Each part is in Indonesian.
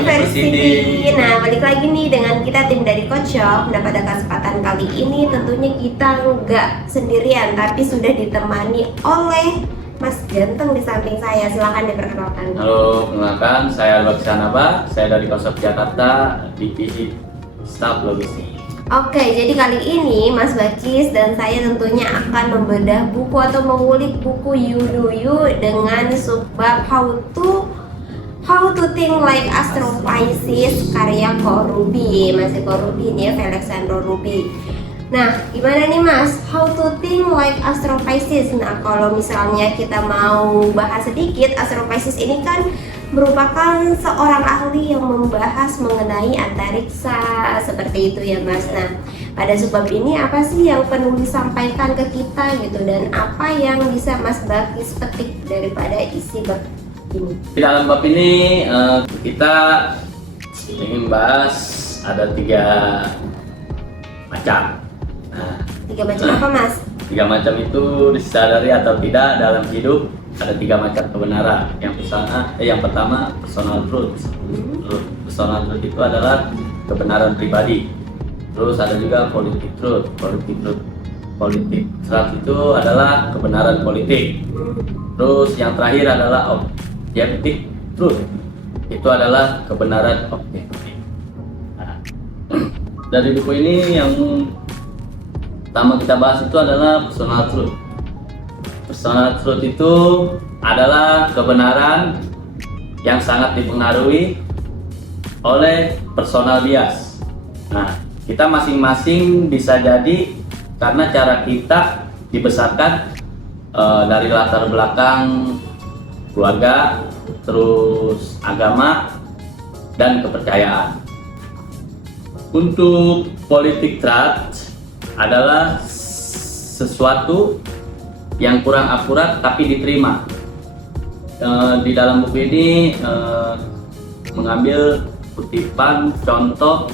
University. Nah, balik lagi nih dengan kita tim dari Coach Shop. Nah, pada kesempatan kali ini tentunya kita nggak sendirian, tapi sudah ditemani oleh Mas Ganteng di samping saya. Silahkan diperkenalkan. Halo, perkenalkan saya Baksanaba. Saya dari Coach Shop Jakarta, divisi Staff Logistik. Oke, jadi kali ini Mas Bakis dan saya tentunya akan membedah buku atau mengulik buku You Do You dengan subbab How to Think Like Astrophysics karya Korubi. Masih Korubi nih ya, Alexander Ruby. Nah, gimana nih Mas? How to Think Like Astrophysics. Nah, kalau misalnya kita mau bahas sedikit, Astrophysics ini kan merupakan seorang ahli yang membahas mengenai antariksa seperti itu ya Mas. Nah, pada subbab ini apa sih yang penulis sampaikan ke kita gitu, dan apa yang bisa Mas Bakis petik daripada isi bab ini? Di dalam bab ini kita ingin bahas ada 3 macam. Nah, 3 macam apa Mas? 3 macam itu disadari atau tidak dalam hidup. Ada 3 macam kebenaran. Yang pertama personal truth. Personal truth itu adalah kebenaran pribadi. Terus ada juga politic truth. Politic truth itu adalah kebenaran politik. Terus yang terakhir adalah objective truth. Itu adalah kebenaran objektif. Nah, dari buku ini yang pertama kita bahas itu adalah personal truth. Personal truth itu adalah kebenaran yang sangat dipengaruhi oleh personal bias. Nah, kita masing-masing bisa jadi karena cara kita dibesarkan dari latar belakang keluarga, terus agama, dan kepercayaan. Untuk politik truth adalah sesuatu yang kurang akurat tapi diterima. Di dalam buku ini mengambil kutipan contoh,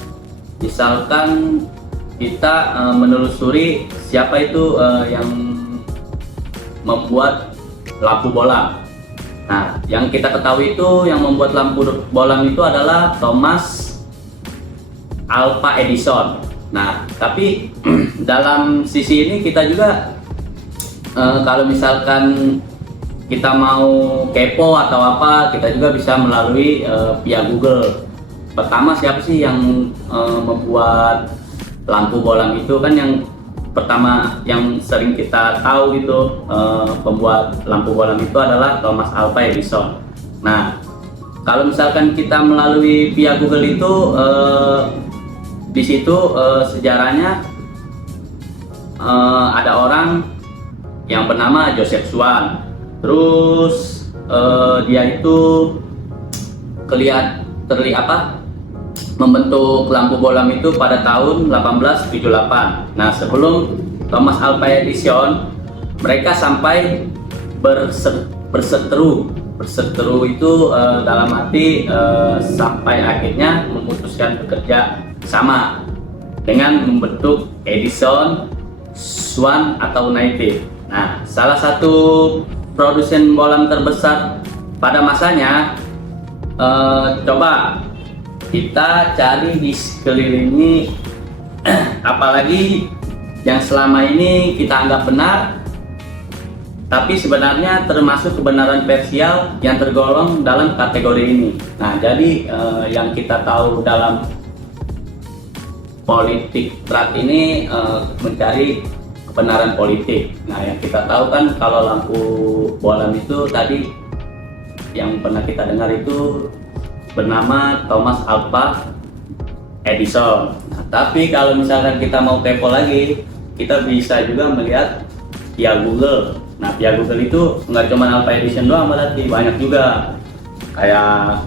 misalkan kita menelusuri siapa itu yang membuat lampu bolam. Nah, yang kita ketahui itu yang membuat lampu bolam itu adalah Thomas Alva Edison. Nah, tapi dalam sisi ini kita juga kalau misalkan kita mau kepo atau apa, kita juga bisa melalui via Google. Pertama, siapa sih yang membuat lampu bolam itu? Kan yang pertama yang sering kita tahu gitu, pembuat lampu bolam itu adalah Thomas Alva Edison. Nah, kalau misalkan kita melalui via Google itu di situ sejarahnya ada orang yang bernama Joseph Swan. Terus dia itu membentuk lampu bolam itu pada tahun 1878. Nah, sebelum Thomas Alva Edison, mereka sampai berseteru itu dalam arti sampai akhirnya memutuskan bekerja sama dengan membentuk Edison Swan atau United. Nah, salah satu produsen bolam terbesar pada masanya, coba kita cari di sekeliling, apalagi yang selama ini kita anggap benar, tapi sebenarnya termasuk kebenaran parsial yang tergolong dalam kategori ini. Nah, jadi yang kita tahu dalam politik truth ini mencari kebenaran politik. Nah, yang kita tahu kan kalau lampu bolam itu tadi yang pernah kita dengar itu bernama Thomas Alva Edison. Nah, tapi kalau misalkan kita mau kepo lagi, kita bisa juga melihat via Google. Nah, via Google itu nggak cuma Alva Edison doang, berarti banyak juga. Kayak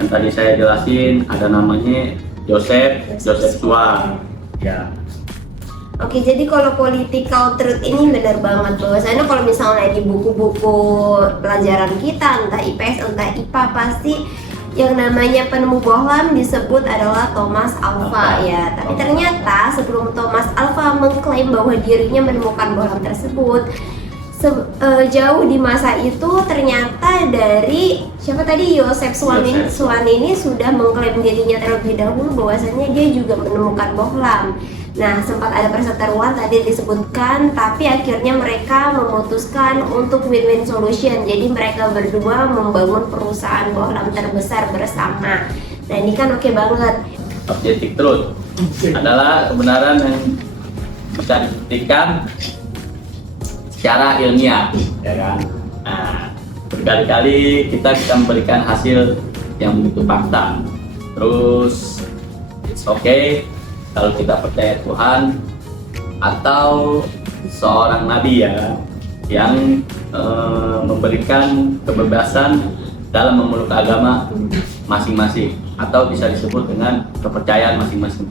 yang tadi saya jelasin, ada namanya Joseph Swan. Ya. Oke, jadi kalau political truth ini benar banget bahwasanya kalau misalnya di buku-buku pelajaran kita, entah IPS entah IPA, pasti yang namanya penemu bohlam disebut adalah Thomas Alva ya. Tapi ternyata sebelum Thomas Alva mengklaim bahwa dirinya menemukan bohlam tersebut, jauh di masa itu ternyata dari siapa tadi, Yosef Swan ini sudah mengklaim dirinya terlebih dahulu bahwasannya dia juga menemukan bohlam. Nah, sempat ada perseteruan tadi disebutkan, tapi akhirnya mereka memutuskan untuk win-win solution. Jadi mereka berdua membangun perusahaan bohlam terbesar bersama. Nah, ini kan oke banget. Objective truth adalah kebenaran yang bisa dibuktikan secara ilmiah, ya kan? Nah, berkali-kali kita bisa memberikan hasil yang begitu fakta. Terus, it's okay kalau kita percaya Tuhan atau seorang nabi ya yang memberikan kebebasan dalam memeluk agama masing-masing atau bisa disebut dengan kepercayaan masing-masing.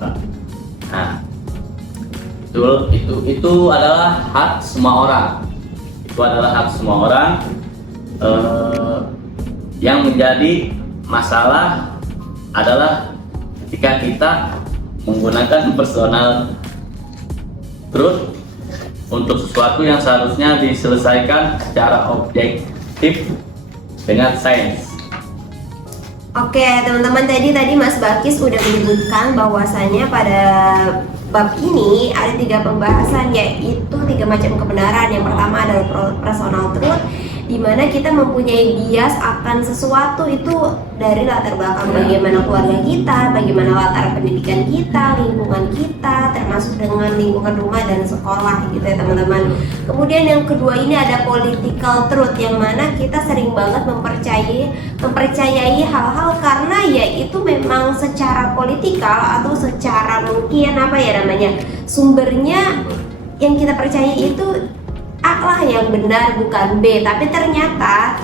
Nah, itu adalah hak semua orang. Itu adalah hak semua orang. Yang menjadi masalah adalah ketika kita menggunakan personal truth untuk sesuatu yang seharusnya diselesaikan secara objektif dengan sains. Oke, teman-teman, tadi Mas Bakis udah menyebutkan bahwasannya pada bab ini ada 3 pembahasan, yaitu 3 macam kebenaran. Yang pertama adalah personal truth, di mana kita mempunyai bias akan sesuatu itu dari latar belakang bagaimana keluarga kita, bagaimana latar pendidikan kita, lingkungan kita, termasuk dengan lingkungan rumah dan sekolah gitu ya teman-teman. Kemudian yang kedua ini ada political truth, yang mana kita sering banget mempercayai hal-hal karena ya itu memang secara politikal atau secara mungkin apa ya namanya, sumbernya yang kita percaya itu A lah yang benar, bukan B. Tapi ternyata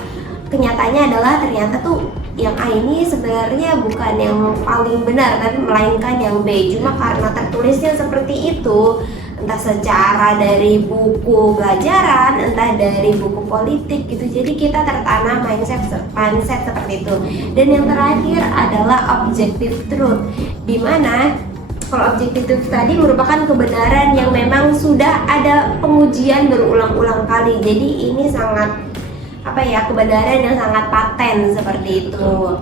kenyataannya adalah ternyata tuh yang A ini sebenarnya bukan yang paling benar, tapi melainkan yang B. Cuma karena tertulisnya seperti itu, entah secara dari buku pelajaran, entah dari buku politik gitu, jadi kita tertanam mindset seperti itu. Dan yang terakhir adalah objective truth, dimana kalau objektif tadi merupakan kebenaran yang memang sudah ada pengujian berulang-ulang kali. Jadi ini sangat kebenaran yang sangat paten seperti itu.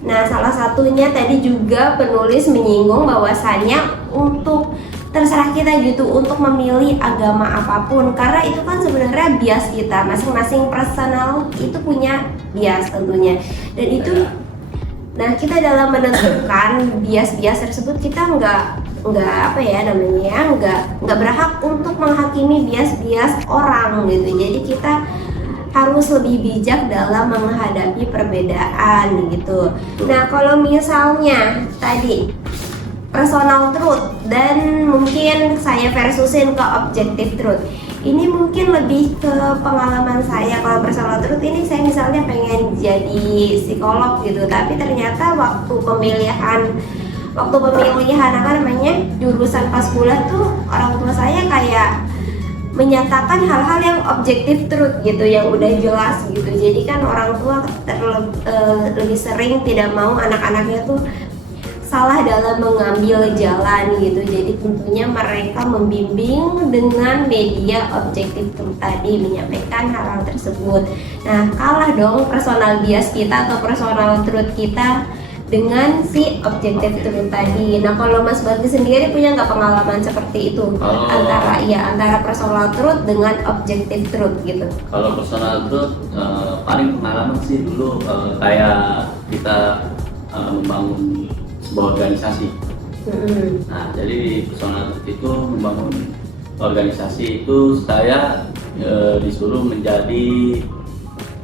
Nah, salah satunya tadi juga penulis menyinggung bahwasannya untuk terserah kita gitu untuk memilih agama apapun, karena itu kan sebenarnya bias kita, masing-masing personal itu punya bias tentunya. Dan itu kita dalam menentukan bias-bias tersebut kita nggak berhak untuk menghakimi bias-bias orang gitu. Jadi kita harus lebih bijak dalam menghadapi perbedaan gitu. Nah, kalau misalnya tadi personal truth dan mungkin saya versusin ke objective truth, ini mungkin lebih ke pengalaman saya. Kalau personal truth ini saya misalnya pengen jadi psikolog gitu, tapi ternyata waktu pemilihan jurusan pas kuliah tuh orang tua saya kayak menyatakan hal-hal yang objektif truth gitu, yang udah jelas gitu. Jadi kan orang tua lebih sering tidak mau anak-anaknya tuh salah dalam mengambil jalan gitu. Jadi tentunya mereka membimbing dengan media objektif tadi, menyampaikan hal-hal tersebut. Nah, kalah dong personal bias kita atau personal truth kita dengan si objektif truth tadi. Nah, kalau Mas Bagi sendiri punya nggak pengalaman seperti itu antara personal truth dengan objektif truth gitu? Kalau personal truth paling pengalaman sih dulu kayak kita membangun sebuah organisasi. Nah, jadi di personal truth itu membangun organisasi itu saya disuruh menjadi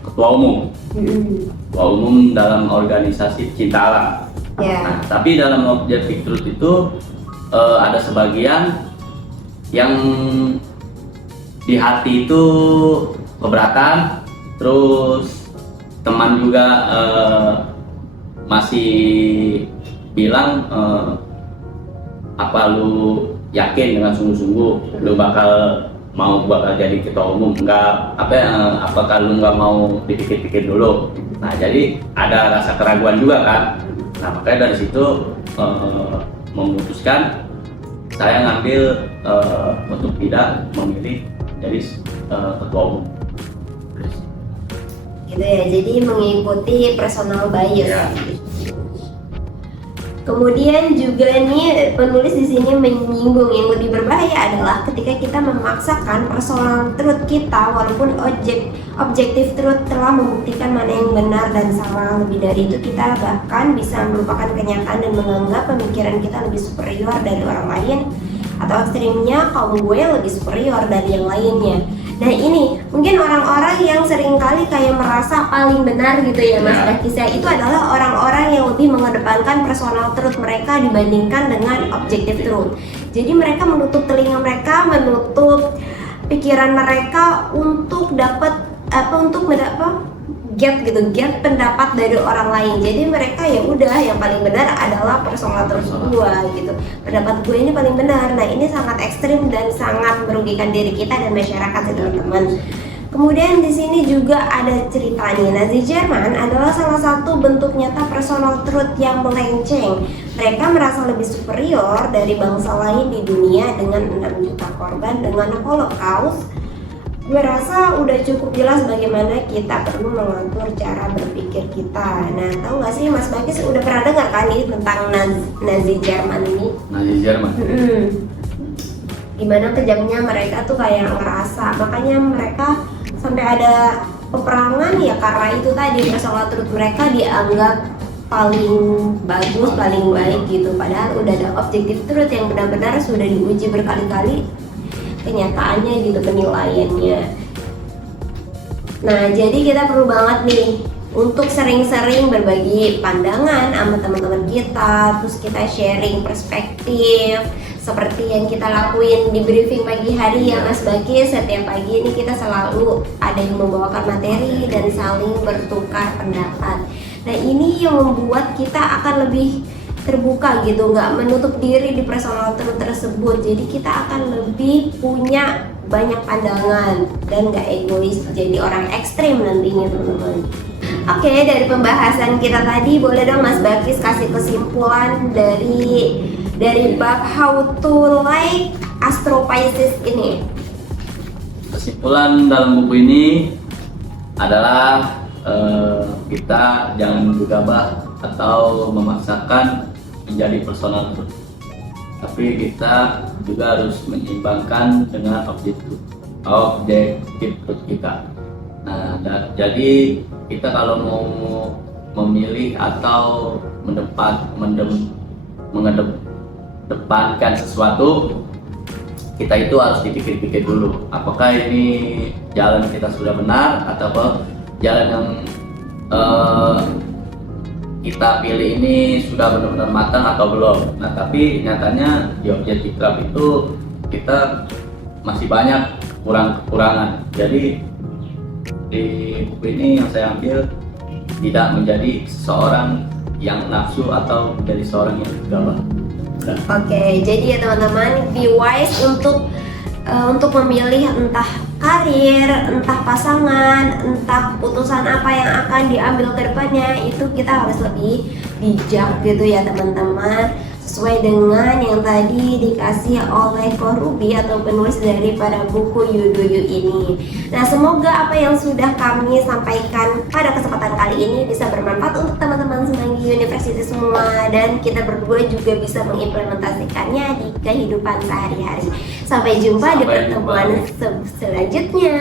ketua umum. Ketua umum dalam organisasi Cinta Alam. Nah, tapi dalam objektif truth itu ada sebagian yang di hati itu keberatan, terus teman juga masih bilang apa lu yakin dengan sungguh-sungguh lu bakal jadi ketua umum? Apakah lu nggak mau dipikir-pikir dulu? Nah, jadi ada rasa keraguan juga kan. Nah, makanya dari situ memutuskan saya ngambil untuk tidak memilih jadi ketua umum. Gitu ya, jadi mengikuti personal bias. Ya. Kemudian juga nih penulis di sini menyinggung yang lebih berbahaya adalah ketika kita memaksakan personal truth kita walaupun objektif truth telah membuktikan mana yang benar dan salah. Lebih dari itu, kita bahkan bisa melupakan kenyataan dan menganggap pemikiran kita lebih superior dari orang lain, atau ekstrimnya kaum gue lebih superior dari yang lainnya. Nah ini mungkin orang-orang yang seringkali kayak merasa paling benar gitu ya Mas Bakis ya, itu adalah orang-orang yang lebih mengedepankan personal truth mereka dibandingkan dengan objective truth. Jadi mereka menutup telinga mereka, menutup pikiran mereka untuk dapat get pendapat dari orang lain. Jadi mereka ya udah yang paling benar adalah personal truth gue gitu. Pendapat gue ini paling benar. Nah ini sangat ekstrim dan sangat merugikan diri kita dan masyarakat sih teman-teman. Kemudian di sini juga ada cerita nih, Nazi Jerman adalah salah satu bentuk nyata personal truth yang melenceng. Mereka merasa lebih superior dari bangsa lain di dunia dengan 6 juta korban dengan Holocaust. Gue rasa udah cukup jelas bagaimana kita perlu mengatur cara berpikir kita. Nah, tahu gak sih Mas Bakis udah pernah dengar kan nih tentang Nazi Jerman ini? Nazi Jerman. Gimana kejamnya mereka tuh kayak ngerasa, makanya mereka sampai ada peperangan ya karena itu tadi personal truth mereka dianggap paling bagus, paling baik gitu. Padahal udah ada objective truth yang benar-benar sudah diuji berkali-kali kenyataannya gitu, penilaiannya. Nah jadi kita perlu banget nih untuk sering-sering berbagi pandangan sama teman-teman kita, terus kita sharing perspektif seperti yang kita lakuin di briefing pagi hari ya Mas Bakis. Setiap pagi ini kita selalu ada yang membawakan materi dan saling bertukar pendapat. Nah ini yang membuat kita akan lebih terbuka gitu, nggak menutup diri di personal truth tersebut. Jadi kita akan lebih punya banyak pandangan dan nggak egois, jadi orang ekstrim nantinya teman-teman. Oke, dari pembahasan kita tadi boleh dong Mas Bakis kasih kesimpulan dari bab how to like astrophysics ini. Kesimpulan dalam buku ini adalah kita jangan gegabah atau memaksakan menjadi personal truth, tapi kita juga harus menyeimbangkan dengan objektif truth kita. Nah, jadi kita kalau mau memilih atau mengedepankan sesuatu, kita itu harus dipikir-pikir dulu apakah ini jalan kita sudah benar atau jalan yang kita pilih ini sudah benar-benar matang atau belum. Nah tapi nyatanya di objektif truth itu kita masih banyak kekurangan. Jadi di buku ini yang saya ambil tidak menjadi seseorang yang nafsu atau menjadi seorang yang gegabah. Oke, jadi ya teman-teman, be wise untuk memilih entah karir, entah pasangan, entah putusan apa yang akan diambil ke depannya. Itu kita harus lebih bijak gitu ya teman-teman, sesuai dengan yang tadi dikasih oleh Ko Ruby atau penulis daripada buku You Do You ini. Nah semoga apa yang sudah kami sampaikan pada kesempatan kali ini bisa bermanfaat untuk teman-teman Semanggi University semua, dan kita berdua juga bisa mengimplementasikannya di kehidupan sehari-hari. Sampai jumpa di pertemuan selanjutnya.